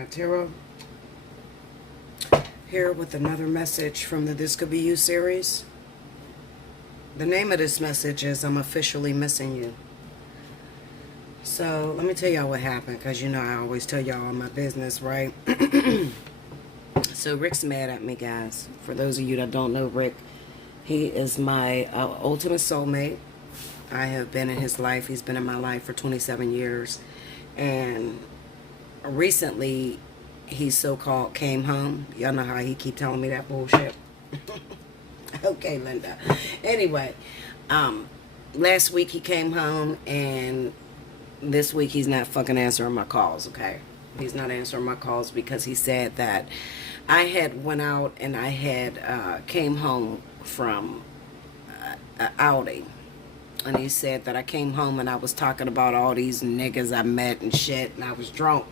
Allseeingeyetarot, here with another message from the This Could Be You series. The name of this message is I'm Officially Missing You. So let me tell y'all what happened, because you know I always tell y'all my business, right? So Rick's mad at me, guys. For those of you that don't know Rick, he is my ultimate soulmate. I have been in his life. He's been in my life for 27 years. And recently, he so-called came home. Y'all know how he keep telling me that bullshit. Okay, Linda. Anyway, last week he came home, and this week he's not fucking answering my calls, okay? He's not answering my calls because he said that I had went out and I had came home from an outing. And he said that I came home and I was talking about all these niggas I met and shit, and I was drunk.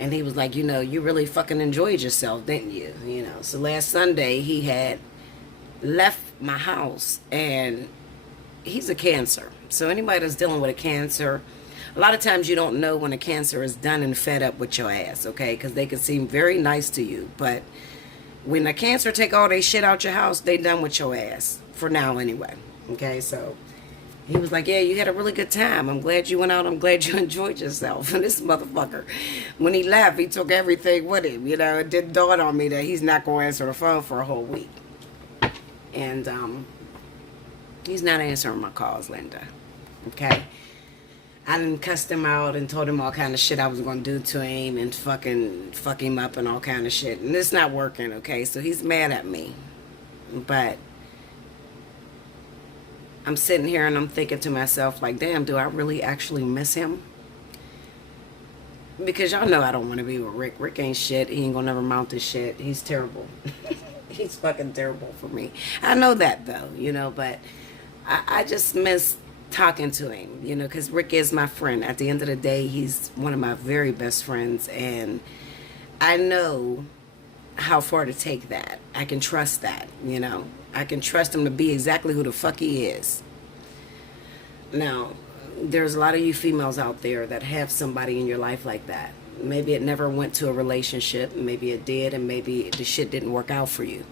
And he was like, you know, you really fucking enjoyed yourself, didn't you? You know, so last Sunday he had left my house, and he's a Cancer. So anybody that's dealing with a Cancer, a lot of times you don't know when a Cancer is done and fed up with your ass, okay? Because they can seem very nice to you. But when a Cancer take all their shit out your house, they done with your ass. For now, anyway. Okay, so he was like, yeah, you had a really good time. I'm glad you went out. I'm glad you enjoyed yourself. And this motherfucker, when he left, he took everything with him. You know, it didn't dawn on me that he's not going to answer the phone for a whole week. And he's not answering my calls, Linda. Okay? I done cussed him out and told him all kind of shit I was going to do to him and fuck him up and all kind of shit. And it's not working, okay? So he's mad at me. But I'm sitting here and I'm thinking to myself, like, damn, do I really actually miss him? Because y'all know I don't want to be with Rick. Rick ain't shit. He ain't gonna never mount this shit. He's terrible. He's fucking terrible for me. I know that, though, you know, but I just miss talking to him, you know, because Rick is my friend. At the end of the day, he's one of my very best friends, and I know how far to take that. I can trust that, you know. I can trust him to be exactly who the fuck he is. Now, there's a lot of you females out there that have somebody in your life like that. Maybe it never went to a relationship. Maybe it did, and maybe the shit didn't work out for you.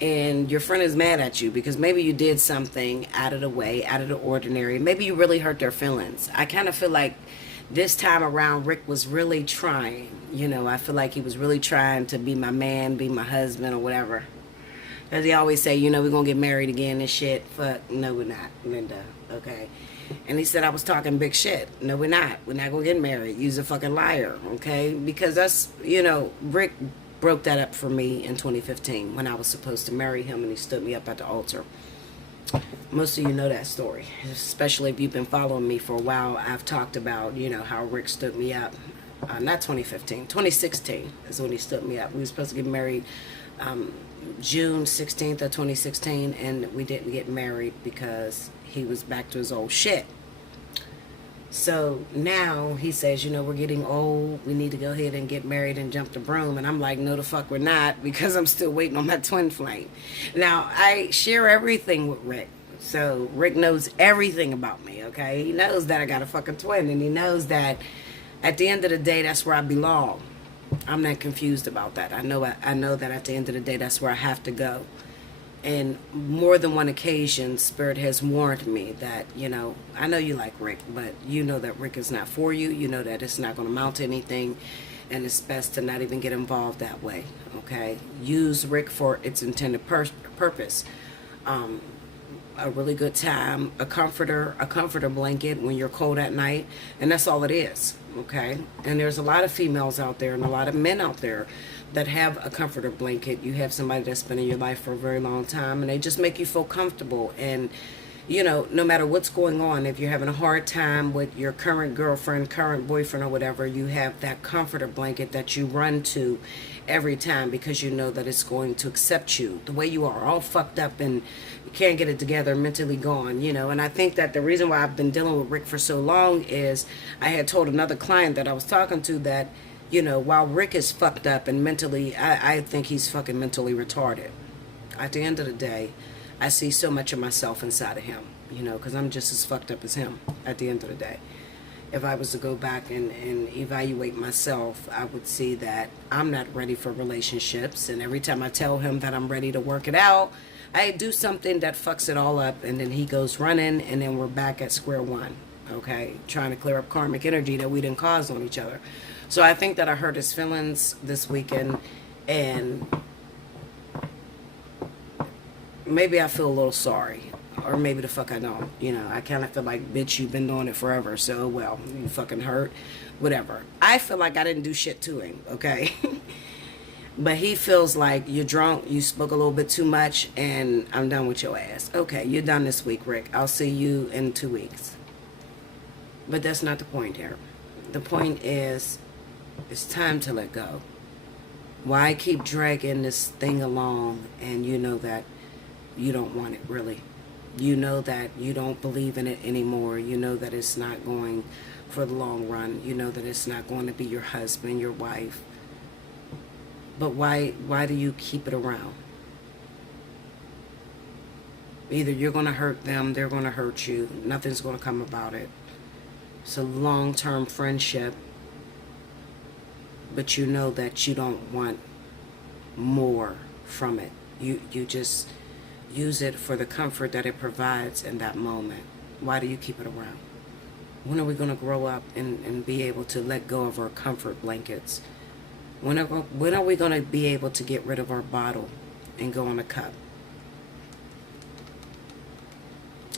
And your friend is mad at you because maybe you did something out of the way, out of the ordinary. Maybe you really hurt their feelings. I kind of feel like this time around, Rick was really trying. You know, I feel like he was really trying to be my man, be my husband, or whatever. As he always say, you know, we're going to get married again and shit. Fuck, no, we're not, Linda, okay? And he said I was talking big shit. No, we're not. We're not going to get married. You's a fucking liar, okay? Because that's, you know, Rick broke that up for me in 2015 when I was supposed to marry him, and he stood me up at the altar. Most of you know that story, especially if you've been following me for a while. I've talked about, you know, how Rick stood me up. Not 2015, 2016 is when he stood me up. We were supposed to get married June 16th of 2016, and we didn't get married because he was back to his old shit. So now he says, you know, we're getting old, we need to go ahead and get married and jump the broom. And I'm like, no the fuck we're not, because I'm still waiting on my twin flame. Now, I share everything with Rick. So Rick knows everything about me, okay? He knows that I got a fucking twin, and he knows that at the end of the day, that's where I belong. I'm not confused about that. I know that at the end of the day, that's where I have to go. And more than one occasion, Spirit has warned me that, you know, I know you like Rick, but you know that Rick is not for you. You know that it's not going to amount to anything, and it's best to not even get involved that way, okay? Use Rick for its intended purpose. A really good time, a comforter blanket when you're cold at night, and that's all it is, okay? And there's a lot of females out there and a lot of men out there that have a comforter blanket. You have somebody that's been in your life for a very long time, and they just make you feel comfortable. And, you know, no matter what's going on, if you're having a hard time with your current girlfriend, current boyfriend, or whatever, you have that comforter blanket that you run to every time, because you know that it's going to accept you the way you are, all fucked up and you can't get it together, mentally gone, you know. And I think that the reason why I've been dealing with Rick for so long is I had told another client that I was talking to that, you know, while Rick is fucked up and mentally, I think he's fucking mentally retarded. At the end of the day, I see so much of myself inside of him, you know, because I'm just as fucked up as him at the end of the day. if I was to go back and evaluate myself, I would see that I'm not ready for relationships. And every time I tell him that I'm ready to work it out, I do something that fucks it all up, and then he goes running, and then we're back at square one. Okay, trying to clear up karmic energy that we didn't cause on each other. So I think that I hurt his feelings this weekend, and maybe I feel a little sorry, or maybe the fuck I don't. You know, I kind of feel like, bitch, you've been doing it forever, so well, you fucking hurt, whatever. I feel like I didn't do shit to him, okay? But he feels like you're drunk, you spoke a little bit too much, and I'm done with your ass. Okay, you're done this week, Rick. I'll see you in 2 weeks. But that's not the point here. The point is, it's time to let go. Why keep dragging this thing along, and you know that you don't want it, really? You know that you don't believe in it anymore. You know that it's not going for the long run. You know that it's not going to be your husband, your wife. But why do you keep it around? Either you're going to hurt them, they're going to hurt you. Nothing's going to come about it. It's a long-term friendship. But you know that you don't want more from it. You just use it for the comfort that it provides in that moment. Why do you keep it around? When are we going to grow up and be able to let go of our comfort blankets? When are we going to be able to get rid of our bottle and go on a cup?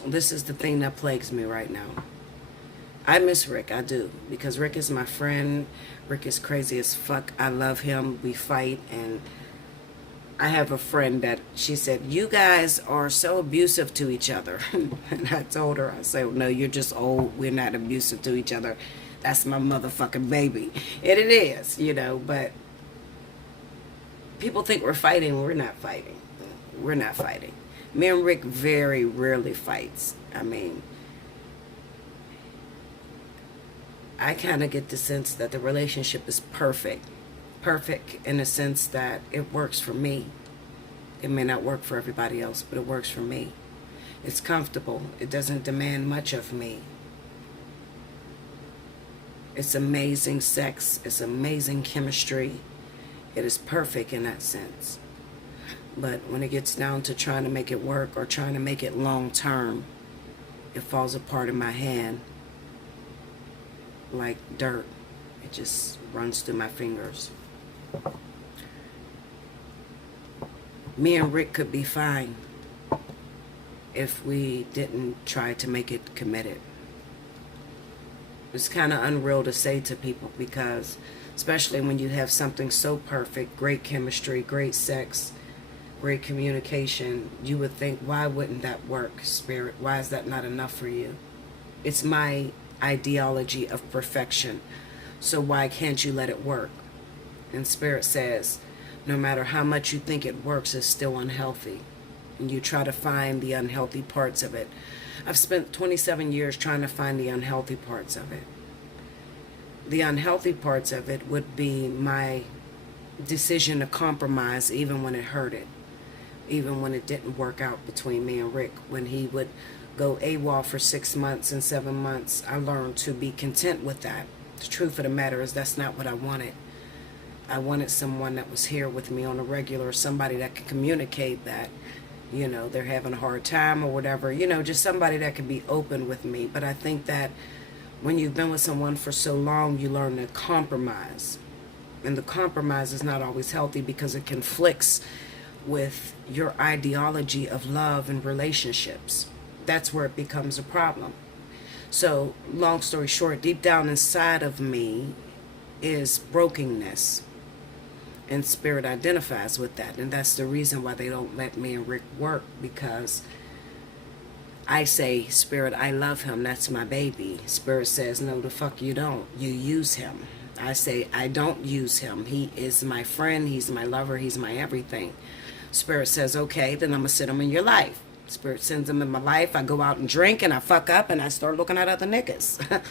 This is the thing that plagues me right now. I miss Rick, I do, because Rick is my friend. Rick is crazy as fuck. I love him. We fight, and I have a friend that she said, you guys are so abusive to each other. And I told her, I said, no, you're just old. We're not abusive to each other. That's my motherfucking baby. And it is, you know, but people think we're fighting. We're not fighting. We're not fighting. Me and Rick very rarely fights. I mean, I kind of get the sense that the relationship is perfect. Perfect in the sense that it works for me. It may not work for everybody else, but it works for me. It's comfortable. It doesn't demand much of me. It's amazing sex. It's amazing chemistry. It is perfect in that sense. But when it gets down to trying to make it work or trying to make it long term, it falls apart in my hand like dirt. It just runs through my fingers. Me and Rick could be fine if we didn't try to make it committed. It's kind of unreal to say to people, because especially when you have something so perfect, great chemistry, great sex, great communication, you would think, why wouldn't that work, Spirit? Why is that not enough for you? It's my ideology of perfection, so why can't you let it work? And Spirit says, no matter how much you think it works, it's still unhealthy. And you try to find the unhealthy parts of it. I've spent 27 years trying to find the unhealthy parts of it. The unhealthy parts of it would be my decision to compromise even when it hurted. Even when it didn't work out between me and Rick. When he would go AWOL for 6 months and 7 months, I learned to be content with that. The truth of the matter is that's not what I wanted. I wanted someone that was here with me on a regular, somebody that could communicate that, you know, they're having a hard time or whatever, you know, just somebody that could be open with me. But I think that when you've been with someone for so long, you learn to compromise. And the compromise is not always healthy because it conflicts with your ideology of love and relationships. That's where it becomes a problem. So, long story short, deep down inside of me is brokenness. And Spirit identifies with that. And that's the reason why they don't let me and Rick work, because I say, Spirit, I love him. That's my baby. Spirit says, no, the fuck you don't. You use him. I say, I don't use him. He is my friend. He's my lover. He's my everything. Spirit says, okay, then I'm going to sit him in your life. Spirit sends him in my life. I go out and drink and I fuck up and I start looking at other niggas.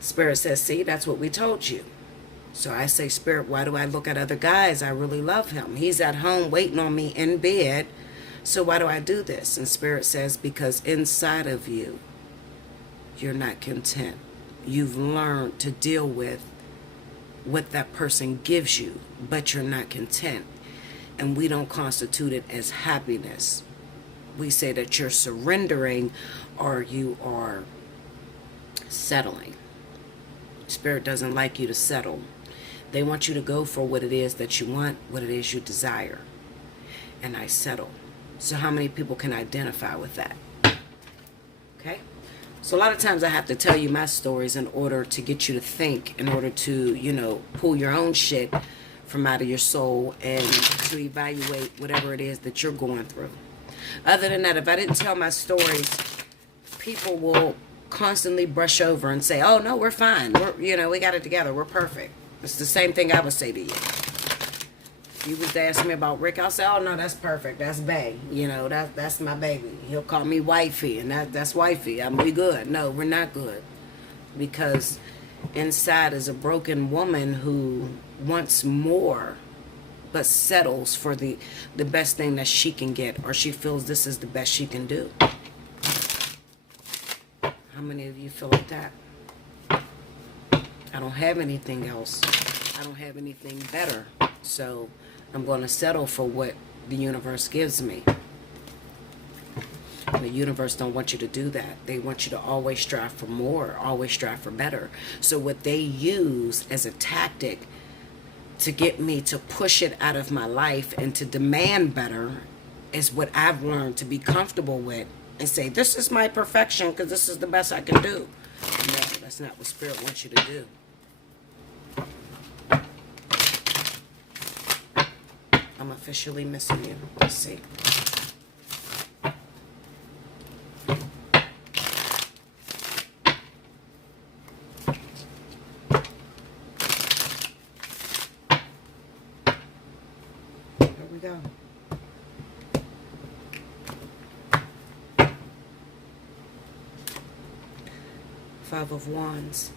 Spirit says, see, that's what we told you. So I say, Spirit, why do I look at other guys? I really love him. He's at home waiting on me in bed. So why do I do this? And Spirit says, because inside of you, you're not content. you've learned to deal with what that person gives you, but you're not content. And we don't constitute it as happiness. We say that you're surrendering or you are settling. Spirit doesn't like you to settle. They want you to go for what it is that you want, what it is you desire. And I settle. So how many people can identify with that? Okay? So a lot of times I have to tell you my stories in order to get you to think, in order to, you know, pull your own shit from out of your soul and to evaluate whatever it is that you're going through. Other than that, if I didn't tell my stories, people will constantly brush over and say, oh, no, we're fine. We got it together. We're perfect. It's the same thing I would say to you. You was asking me about Rick, I'll say, oh, no, that's perfect. That's bae. That's my baby. He'll call me wifey, and that's wifey. We good. No, we're not good. Because inside is a broken woman who wants more, but settles for the best thing that she can get, or she feels this is the best she can do. How many of you feel like that? I don't have anything else. I don't have anything better. So I'm going to settle for what the universe gives me. The universe don't want you to do that. They want you to always strive for more, always strive for better. So what they use as a tactic to get me to push it out of my life and to demand better is what I've learned to be comfortable with and say, this is my perfection because this is the best I can do. No, that's not what Spirit wants you to do. I'm officially missing you. Let's see. Here we go. Five of Wands.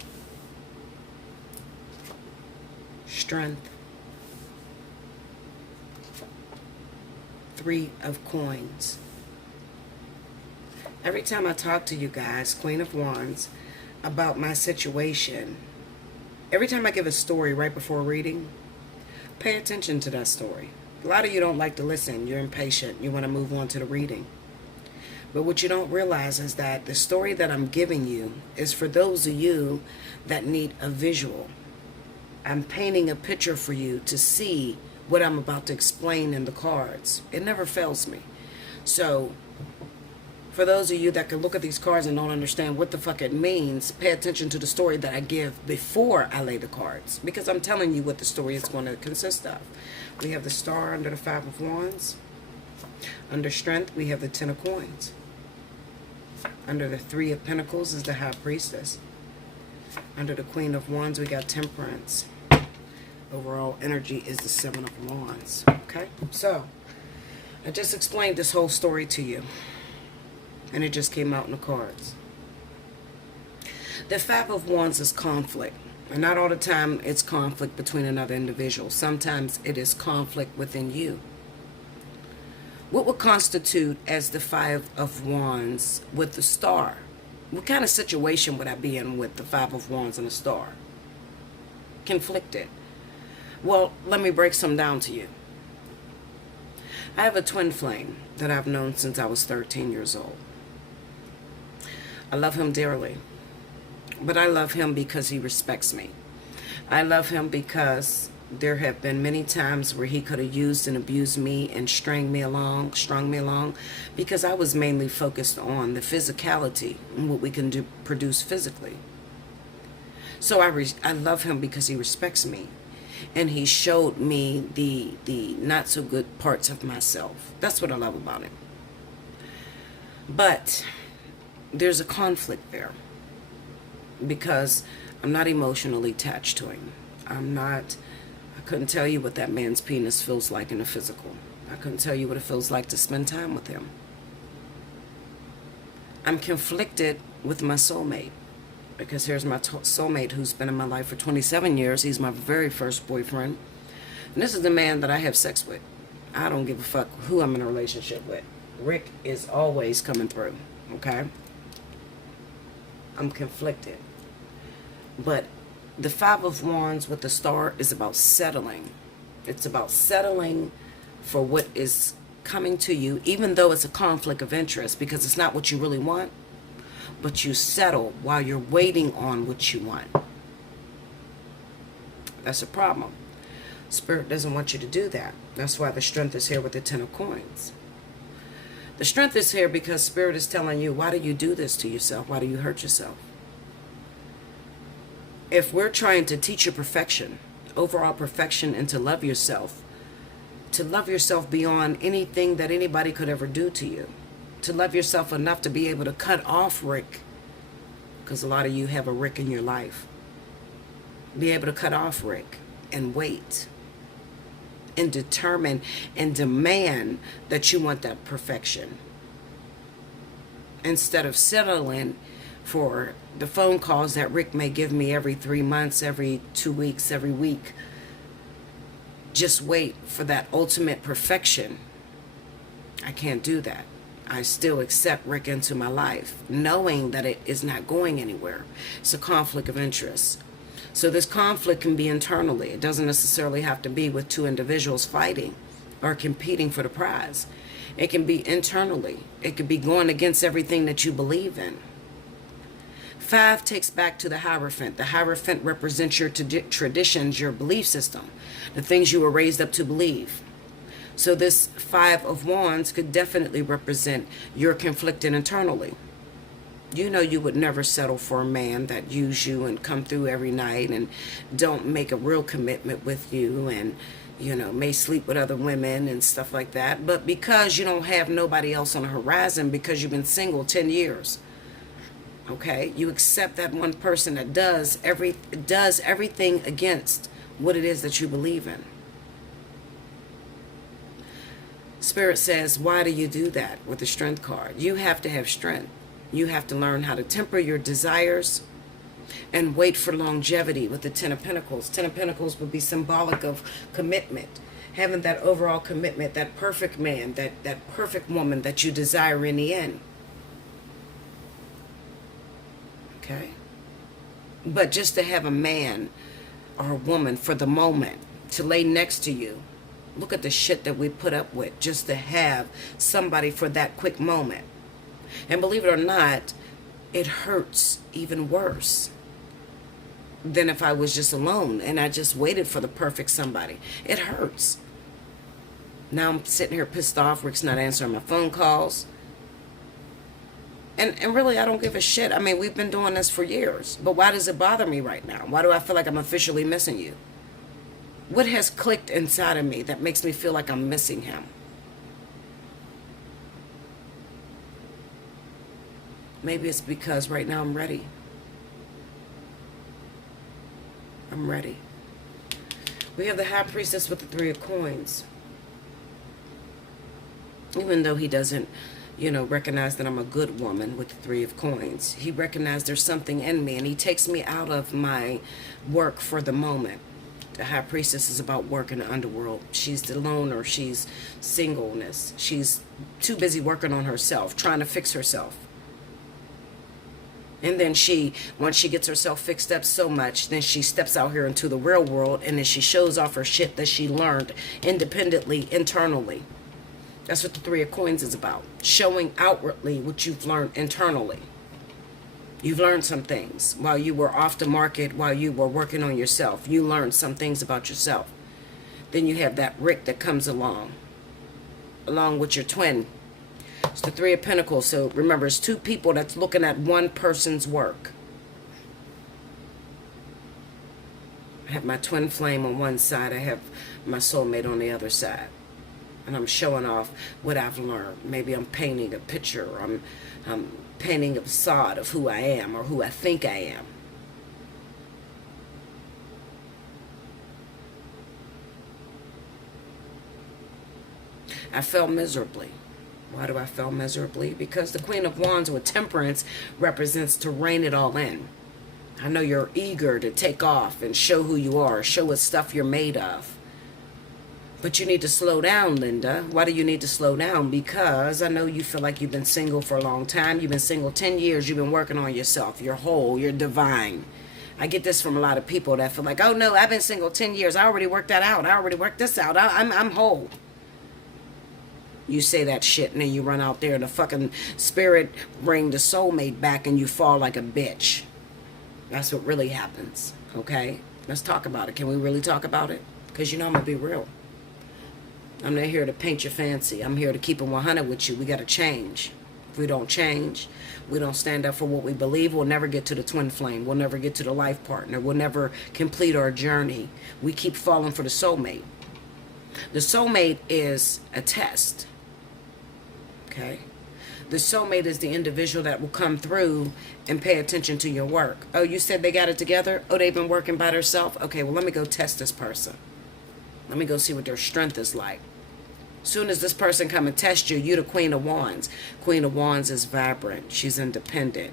Strength. Three of Coins. Every time I talk to you guys, Queen of Wands, about my situation, every time I give a story right before reading, pay attention to that story. A lot of you don't like to listen. You're impatient. You want to move on to the reading. But what you don't realize is that the story that I'm giving you is for those of you that need a visual. I'm painting a picture for you to see what I'm about to explain in the cards. It never fails me. So, for those of you that can look at these cards and don't understand what the fuck it means, pay attention to the story that I give before I lay the cards. Because I'm telling you what the story is going to consist of. We have the Star under the Five of Wands. Under Strength, we have the Ten of Coins. Under the Three of Pentacles is the High Priestess. Under the Queen of Wands, we got Temperance. Overall energy is the Seven of Wands. Okay, so I just explained this whole story to you, and it just came out in the cards. The Five of Wands is conflict, and not all the time it's conflict between another individual. Sometimes it is conflict within you. What would constitute as the Five of Wands with the Star? What kind of situation would I be in with the Five of Wands and the Star? Conflicted. Well, let me break some down to you. I have a twin flame that I've known since I was 13 years old. I love him dearly. But I love him because he respects me. I love him because there have been many times where he could have used and abused me and strung me along, because I was mainly focused on the physicality and what we can do, produce physically. So I love him because he respects me. And he showed me the not so good parts of myself. That's what I love about him. But there's a conflict there. Because I'm not emotionally attached to him. I couldn't tell you what that man's penis feels like in the physical. I couldn't tell you what it feels like to spend time with him. I'm conflicted with my soulmate. Because here's my soulmate who's been in my life for 27 years. He's my very first boyfriend. And this is the man that I have sex with. I don't give a fuck who I'm in a relationship with. Rick is always coming through. Okay? I'm conflicted. But the Five of Wands with the Star is about settling. It's about settling for what is coming to you, even though it's a conflict of interest, because it's not what you really want, but you settle while you're waiting on what you want. That's a problem. Spirit doesn't want you to do that. That's why the Strength is here with the Ten of Coins. The Strength is here because Spirit is telling you, why do you do this to yourself? Why do you hurt yourself? If we're trying to teach you perfection, overall perfection, and to love yourself beyond anything that anybody could ever do to you, to love yourself enough to be able to cut off Rick, because a lot of you have a Rick in your life, be able to cut off Rick and wait and determine and demand that you want that perfection, instead of settling for the phone calls that Rick may give me every 3 months, every 2 weeks, every week. Just wait for that ultimate perfection. I can't do that. I still accept Rick into my life, knowing that it is not going anywhere. It's a conflict of interest. So this conflict can be internally. It doesn't necessarily have to be with two individuals fighting or competing for the prize. It can be internally. It could be going against everything that you believe in. 5 takes back to the Hierophant. The Hierophant represents your traditions, your belief system, the things you were raised up to believe. So this 5 of Wands could definitely represent your conflicted internally. You know you would never settle for a man that use you and come through every night and don't make a real commitment with you, and may sleep with other women and stuff like that. But because you don't have nobody else on the horizon, because you've been single 10 years, okay, you accept that one person that does everything against what it is that you believe in. Spirit says, why do you do that with the Strength card? You have to have strength. You have to learn how to temper your desires and wait for longevity with the Ten of Pentacles. 10 of Pentacles would be symbolic of commitment. Having that overall commitment, that perfect man, that perfect woman that you desire in the end. Okay? But just to have a man or a woman for the moment to lay next to you. Look at the shit that we put up with just to have somebody for that quick moment. And believe it or not, it hurts even worse than if I was just alone and I just waited for the perfect somebody. It hurts. Now I'm sitting here pissed off. Rick's not answering my phone calls. And really, I don't give a shit. I mean, we've been doing this for years. But why does it bother me right now? Why do I feel like I'm officially missing you? What has clicked inside of me that makes me feel like I'm missing him? Maybe it's because right now I'm ready. I'm ready. We have the High Priestess with the 3 of Coins. Even though he doesn't, recognize that I'm a good woman with the 3 of Coins, he recognized there's something in me, and he takes me out of my work for the moment. The High Priestess is about work in the underworld. She's the loner. She's singleness. She's too busy working on herself, trying to fix herself. And then once she gets herself fixed up so much, then she steps out here into the real world, and then she shows off her shit that she learned independently, internally. That's what the 3 of Coins is about. Showing outwardly what you've learned internally. You've learned some things while you were off the market, while you were working on yourself. You learned some things about yourself. Then you have that Rick that comes along with your twin. It's the 3 of Pentacles. So remember, it's 2 people that's looking at one person's work. I have my twin flame on one side. I have my soulmate on the other side. And I'm showing off what I've learned. Maybe I'm painting a picture. Or I'm painting a facade of who I am or who I think I am. I fell miserably. Why do I feel miserably? Because the Queen of Wands with Temperance represents to rein it all in. I know you're eager to take off and show who you are, show what stuff you're made of. But you need to slow down, Linda. Why do you need to slow down? Because I know you feel like you've been single for a long time. You've been single 10 years. You've been working on yourself. You're whole. You're divine. I get this from a lot of people that feel like, oh no, I've been single 10 years. I already worked that out. I already worked this out. I'm whole. You say that shit and then you run out there and the fucking spirit bring the soulmate back and you fall like a bitch. That's what really happens. Okay? Let's talk about it. Can we really talk about it? Because you know I'm going to be real. I'm not here to paint your fancy. I'm here to keep it 100 with you. We got to change. If we don't change, we don't stand up for what we believe, we'll never get to the twin flame. We'll never get to the life partner. We'll never complete our journey. We keep falling for the soulmate. The soulmate is a test. Okay? The soulmate is the individual that will come through and pay attention to your work. Oh, you said they got it together? Oh, they've been working by themselves? Okay, well, let me go test this person. Let me go see what their strength is like. Soon as this person come and test you, you're the Queen of Wands. Queen of Wands is vibrant. She's independent.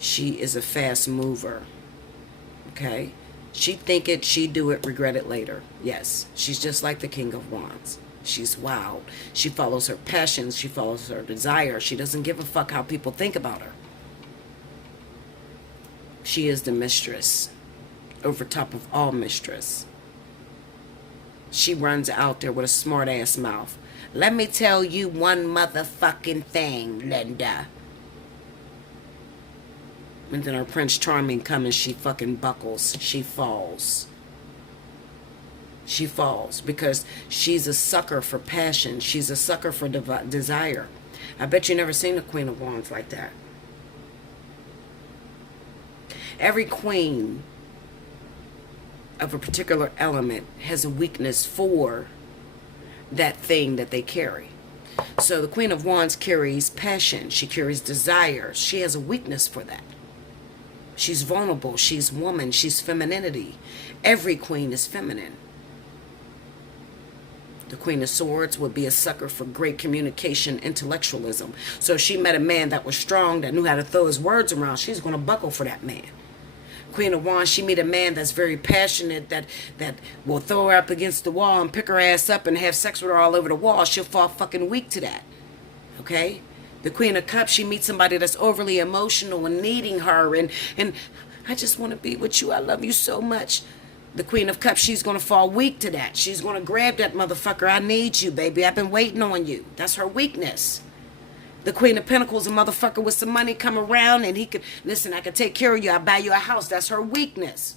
She is a fast mover. Okay? She think it, she do it, regret it later. Yes, she's just like the King of Wands. She's wild. She follows her passions. She follows her desire. She doesn't give a fuck how people think about her. She is the mistress, over top of all mistress. She runs out there with a smart ass mouth. Let me tell you one motherfucking thing, Linda. And then her Prince Charming comes and she fucking buckles. She falls. She falls because she's a sucker for passion. She's a sucker for desire. I bet you never seen a Queen of Wands like that. Every queen of a particular element has a weakness for that thing that they carry. So the Queen of Wands carries passion. She carries desire. She has a weakness for that. She's vulnerable. She's woman. She's femininity. Every queen is feminine. The Queen of Swords would be a sucker for great communication, intellectualism. So if she met a man that was strong, that knew how to throw his words around, she's going to buckle for that man. Queen of Wands, she meet a man that's very passionate, that will throw her up against the wall and pick her ass up and have sex with her all over the wall. She'll fall fucking weak to that. Okay? The Queen of Cups, she meets somebody that's overly emotional and needing her and I just want to be with you. I love you so much. The Queen of Cups, she's going to fall weak to that. She's going to grab that motherfucker. I need you, baby. I've been waiting on you. That's her weakness. The Queen of Pentacles, a motherfucker with some money come around and he could, listen, I could take care of you. I'll buy you a house. That's her weakness.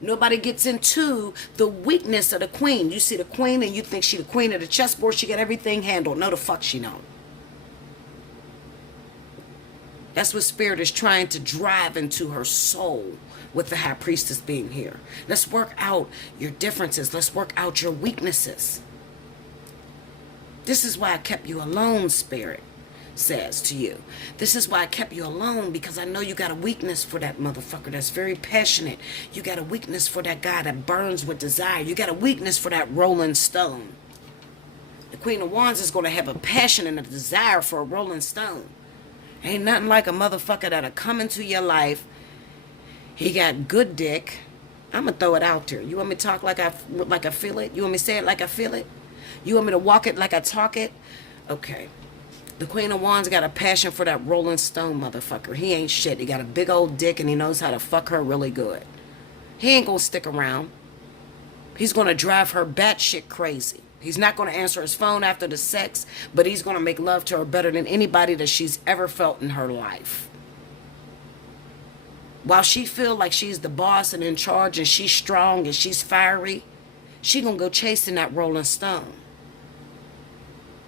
Nobody gets into the weakness of the queen. You see the queen and you think she the queen of the chessboard. She got everything handled. No, the fuck she don't. That's what Spirit is trying to drive into her soul with the High Priestess being here. Let's work out your differences. Let's work out your weaknesses. This is why I kept you alone, Spirit says to you. This is why I kept you alone, because I know you got a weakness for that motherfucker that's very passionate. You got a weakness for that guy that burns with desire. You got a weakness for that rolling stone. The Queen of Wands is going to have a passion and a desire for a rolling stone. Ain't nothing like a motherfucker that'll come into your life. He got good dick. I'm going to throw it out there. You want me to talk like I feel it? You want me to say it like I feel it? You want me to walk it like I talk it? Okay. The Queen of Wands got a passion for that rolling stone motherfucker. He ain't shit. He got a big old dick and he knows how to fuck her really good. He ain't going to stick around. He's going to drive her batshit crazy. He's not going to answer his phone after the sex, but he's going to make love to her better than anybody that she's ever felt in her life. While she feel like she's the boss and in charge and she's strong and she's fiery, she going to go chasing that rolling stone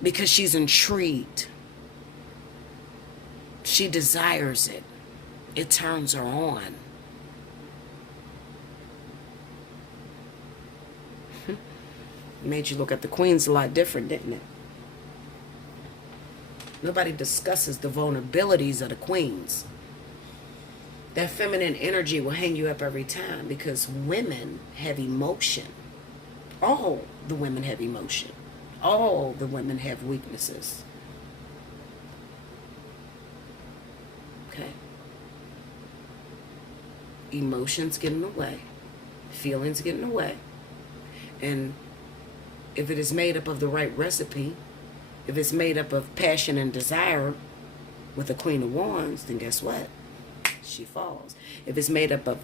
because she's intrigued. She desires it. It turns her on. Made you look at the queens a lot different, didn't it? Nobody discusses the vulnerabilities of the queens. That feminine energy will hang you up every time because women have emotion. All the women have emotion. All the women have weaknesses. Okay? Emotions get in the way. Feelings get in the way. And if it is made up of the right recipe, if it's made up of passion and desire with the Queen of Wands, then guess what? she falls. If it's made up of,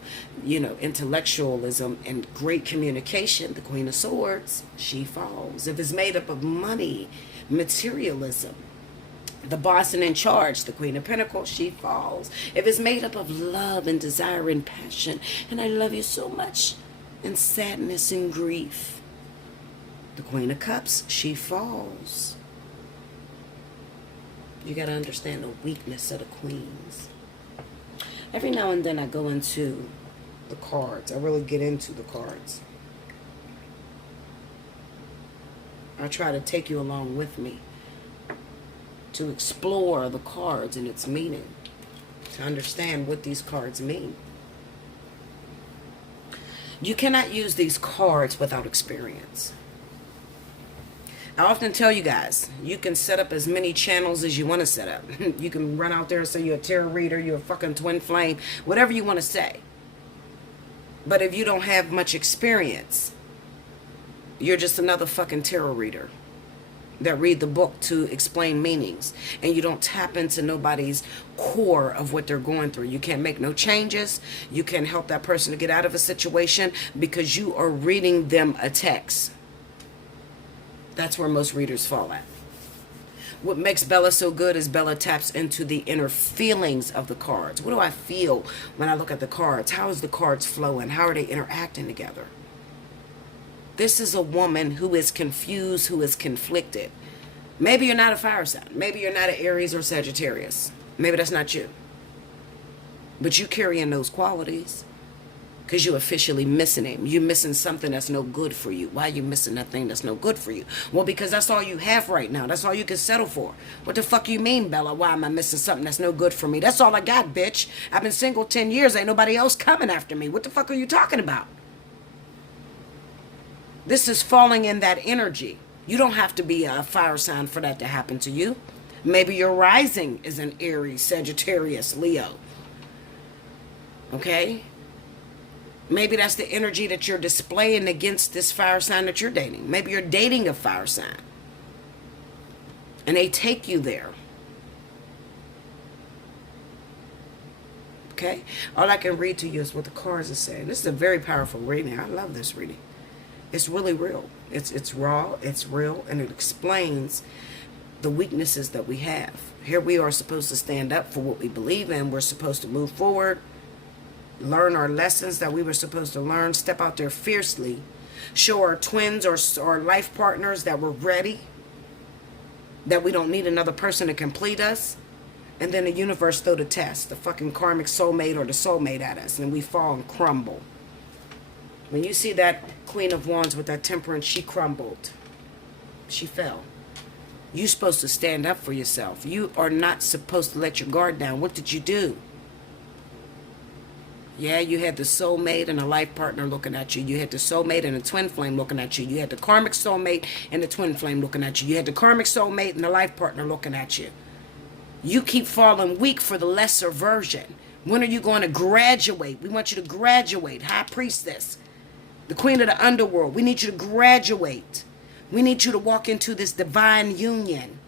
you know, intellectualism and great communication, the Queen of Swords, she falls. If it's made up of money, materialism, the boss and in charge, the Queen of Pentacles, she falls. If it's made up of love and desire and passion, and I love you so much, and sadness and grief, the Queen of Cups, she falls. You got to understand the weakness of the queens. Every now and then I go into the cards. I really get into the cards. I try to take you along with me to explore the cards and its meaning, to understand what these cards mean. You cannot use these cards without experience. I often tell you guys, you can set up as many channels as you want to set up. You can run out there and say you're a tarot reader, you're a fucking twin flame, whatever you want to say. But if you don't have much experience, you're just another fucking tarot reader that read the book to explain meanings, and you don't tap into nobody's core of what they're going through. You can't make no changes. You can't help that person to get out of a situation because you are reading them a text. That's where most readers fall at. What makes Bella so good is Bella taps into the inner feelings of the cards. What do I feel when I look at the cards? How is the cards flowing? How are they interacting together? This is a woman who is confused, who is conflicted. Maybe you're not a fire sign. Maybe you're not an Aries or Sagittarius. Maybe that's not you. But you carry in those qualities because you're officially missing him. You're missing something that's no good for you. Why are you missing that thing that's no good for you? Well, because that's all you have right now. That's all you can settle for. What the fuck you mean, Bella? Why am I missing something that's no good for me? That's all I got, bitch. I've been single 10 years. Ain't nobody else coming after me. What the fuck are you talking about? This is falling in that energy. You don't have to be a fire sign for that to happen to you. Maybe your rising is an Aries, Sagittarius, Leo. Okay? Maybe that's the energy that you're displaying against this fire sign that you're dating. Maybe you're dating a fire sign. And they take you there. Okay? All I can read to you is what the cards are saying. This is a very powerful reading. I love this reading. It's really real. It's raw, it's real, and it explains the weaknesses that we have. Here we are supposed to stand up for what we believe in. We're supposed to move forward, learn our lessons that we were supposed to learn, step out there fiercely, show our twins or life partners that we're ready, that we don't need another person to complete us, and then the universe throw the test, the fucking karmic soulmate or the soulmate at us, and we fall and crumble. When you see that Queen of Wands with that Temperance, she crumbled. She fell. You're supposed to stand up for yourself. You are not supposed to let your guard down. What did you do? Yeah, you had the soulmate and a life partner looking at you. You had the soulmate and a twin flame looking at you. You had the karmic soulmate and the twin flame looking at you. You had the karmic soulmate and the life partner looking at you. You keep falling weak for the lesser version. When are you going to graduate? We want you to graduate. High Priestess, the Queen of the Underworld. We need you to graduate. We need you to walk into this divine union.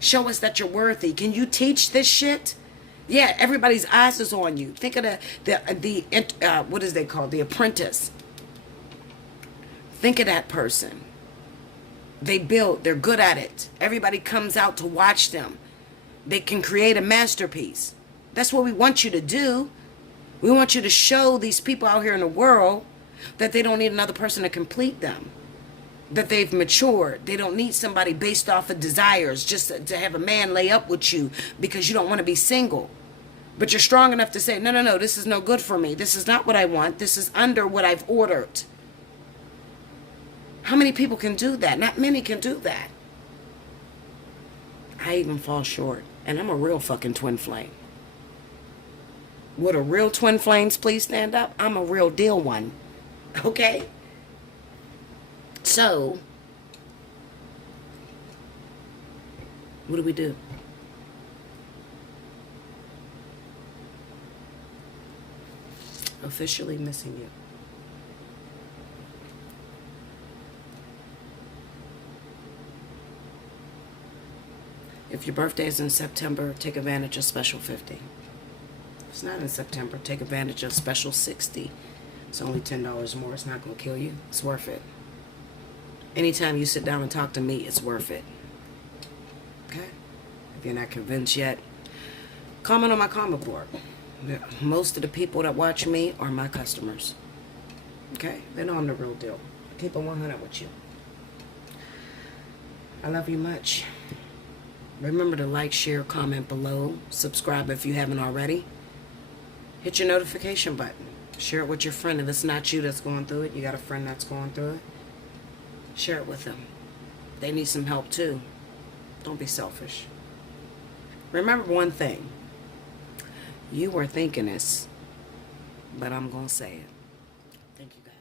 Show us that you're worthy. Can you teach this shit? Yeah, everybody's eyes is on you. Think of the what is they called? The apprentice. Think of that person. They build. They're good at it. Everybody comes out to watch them. They can create a masterpiece. That's what we want you to do. We want you to show these people out here in the world that they don't need another person to complete them. That they've matured. They don't need somebody based off of desires just to have a man lay up with you because you don't want to be single. But you're strong enough to say, no, this is no good for me. This is not what I want. This is under what I've ordered. How many people can do that? Not many can do that. I even fall short. And I'm a real fucking twin flame. Would a real twin flames please stand up? I'm a real deal one. Okay? So, what do we do? Officially missing you. If your birthday is in September, take advantage of Special 50. It's not in September. Take advantage of special 60. It's only $10 more. It's not going to kill you. It's worth it. Anytime you sit down and talk to me, it's worth it. Okay? If you're not convinced yet, comment on my comment board. Most of the people that watch me are my customers. Okay? They know I'm the real deal. Keep it 100 with you. I love you much. Remember to like, share, comment below. Subscribe if you haven't already. Hit your notification button. Share it with your friend. If it's not you that's going through it, you got a friend that's going through it, share it with them. They need some help too. Don't be selfish. Remember one thing. You were thinking this, but I'm going to say it. Thank you guys.